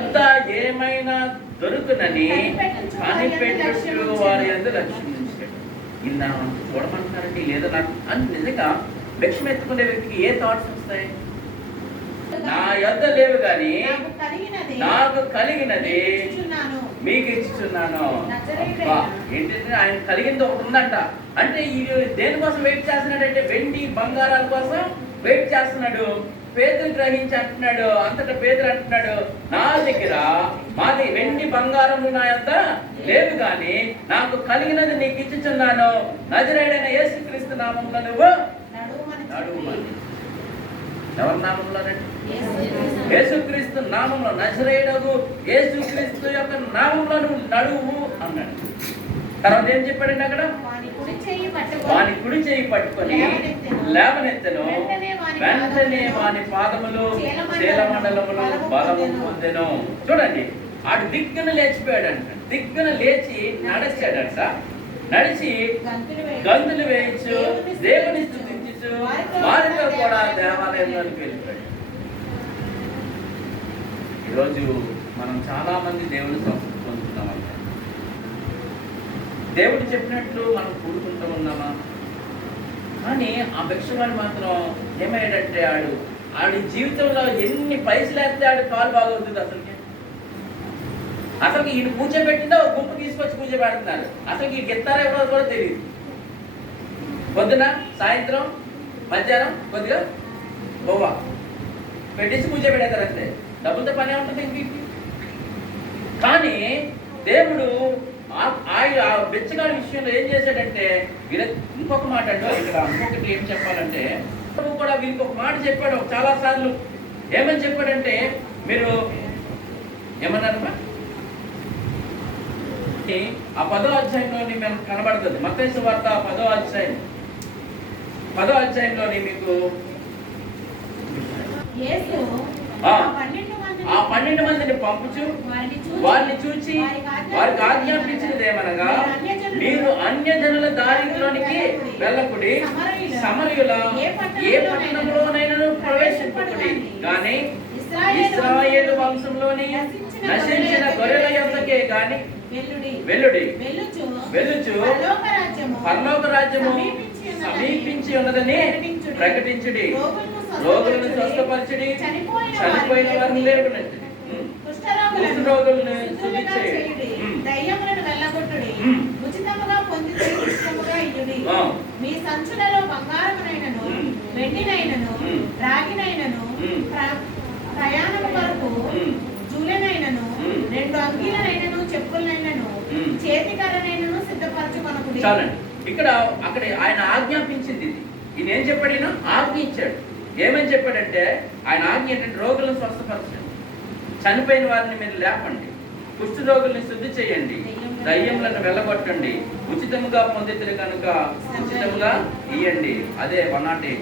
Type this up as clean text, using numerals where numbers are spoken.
అంతా ఏమైనా దొరుకునని కనిపెట్టు వారి యందు లక్ష్యించాడు. ఇలా చూడమంటున్నారండి లేదా నాకు అని నిజంగా భిక్షం ఎత్తుకునే వ్యక్తికి ఏ థాట్స్ వస్తాయి? నా యొద్ద లేవు కానీ నాకు కలిగినది మీకు ఇచ్చుచున్నాను. ఏంటంటే ఆయన కలిగింది ఒకటి ఉందంట. అంటే ఇది దేనికోసం వెయిట్ చేస్తున్నాడంటే వెండి బంగారాల కోసం వెయిట్ చేస్తున్నాడు. పేదలు గ్రహించి అంటున్నాడు, అంతటా పేదలు అంటున్నాడు, నా దగ్గర మాది వెండి బంగారము నా యొద్ద లేవు కానీ నాకు కలిగినది నీకు ఇచ్చుచున్నాను. నజరేయుడైన యేసుక్రీస్తు నామములో నువ్వు నడువుమని. ఎవరి నామంలోనండి? యేసుక్రీస్తు నామంలో. నజరేయుడగు యేసుక్రీస్తు యొక్క నామంలో నువ్వు నడువు అన్నాడు. తర్వాత ఏం చెప్పాడండి అక్కడ? వాని కుడి చేయి పట్టుకొని లేవనెత్తను, వెంటనే వాని పాదములు శీలమండలములు బలము పొందెను. చూడండి, ఆడు దిక్కున లేచిపోయాడంట. దిక్కున లేచి నడిచాడంట. నడిచి గంతులు వేయించు, దేవుని స్తుతించు, వారితో కూడా దేవాలయంలోకి వెళ్ళిపోయాడు. ఈరోజు మనం చాలా మంది దేవుని సంస్కృతి పొందుతున్నామంట. దేవుడు చెప్పినట్లు మనం కూడుకుంటూ ఉన్నామా? కానీ ఆ భిక్షవాడు మాత్రం ఏమయ్యాడంటే ఆడి జీవితంలో ఎన్ని పైసలు వేస్తే ఆడు కాలు బాగవుతుంది. అసలు ఈయన పూజ పెట్టిందో ఒక గుంపు తీసుకొచ్చి పూజ పెడుతున్నారు. అసలు ఈ గిత్తారా ఎవరో కూడా తెలియదు. పొద్దున సాయంత్రం మధ్యాహ్నం కొద్దిగా బొవ్వ పెట్టేసి పూజ పెడతారు అంతే. డబ్బులతో పని ఉంటుంది ఇంక. కానీ దేవుడు ఆ బెచ్చగాడి విషయంలో ఏం చేశాడంటే, ఇంకొక మాట అండి ఇక్కడ ఇంకొకటి ఏం చెప్పాలంటే, కూడా వీరికి ఒక మాట చెప్పాడు చాలా సార్లు. ఏమని చెప్పాడంటే, మీరు ఏమన్నారమ్మా? ఆ 10వ అధ్యాయంలోని మనకు కనబడుతుంది. మత్తయి సువార్త 10వ అధ్యాయంలోని మీకు ఆ 12 మందిని పంపుచు వారిని చూచి వారికి ఆజ్ఞాపించినది ఏమనగా, మీరు అన్యజనుల దారిలోనికి వెళ్ళకుడి, సమరయుల ఏ పట్టణంలోనైనా ప్రవేశింపకుడి, కానీ ఇశ్రాయేలు వంశంలోని నశించిన గొర్రెల యొద్దకే గాని వెళ్ళుడి. వెళ్ళుచు పరలోక రాజ్యము సమీపించి ఉన్నదని ప్రకటించుడి, రోగులను స్వస్థపరచుడి, చనిపోయిన వారిని లేపునండి, కుష్ఠరోగులను శుద్ధి చేయుడి, దయ్యములను వెళ్ళగొట్టుడి, ఉచితముగా పొందితే ఇష్టముగా ఇయ్యుడి. మీ సంచులలో బంగారమునైనను వెండినైనను రాగినైనను ప్రయాణము కొరకు జూలెనైనను 2 అంగీలనైనను చెప్పులనైనను చేతికర్రనైనను సిద్ధపరచుకొనుడి. చాలండి. అక్కడ ఆయన ఆజ్ఞాపించింది. ఈయన ఏం చెప్పాడు? ఈయన ఆజ్ఞ ఇచ్చాడు. ఏమని చెప్పాడంటే, ఆయన ఆజ్ఞ ఏంటంటే రోగులను స్వస్థపరచండి, చనిపోయిన వారిని మీరు లేపండి, కుష్ఠ రోగుల్ని శుద్ధి చేయండి, దయ్యములను వెళ్ళగొట్టండి, ఉచితంగా పొందితే కనుక ఉచితంగా ఇయ్యండి. అదే 108.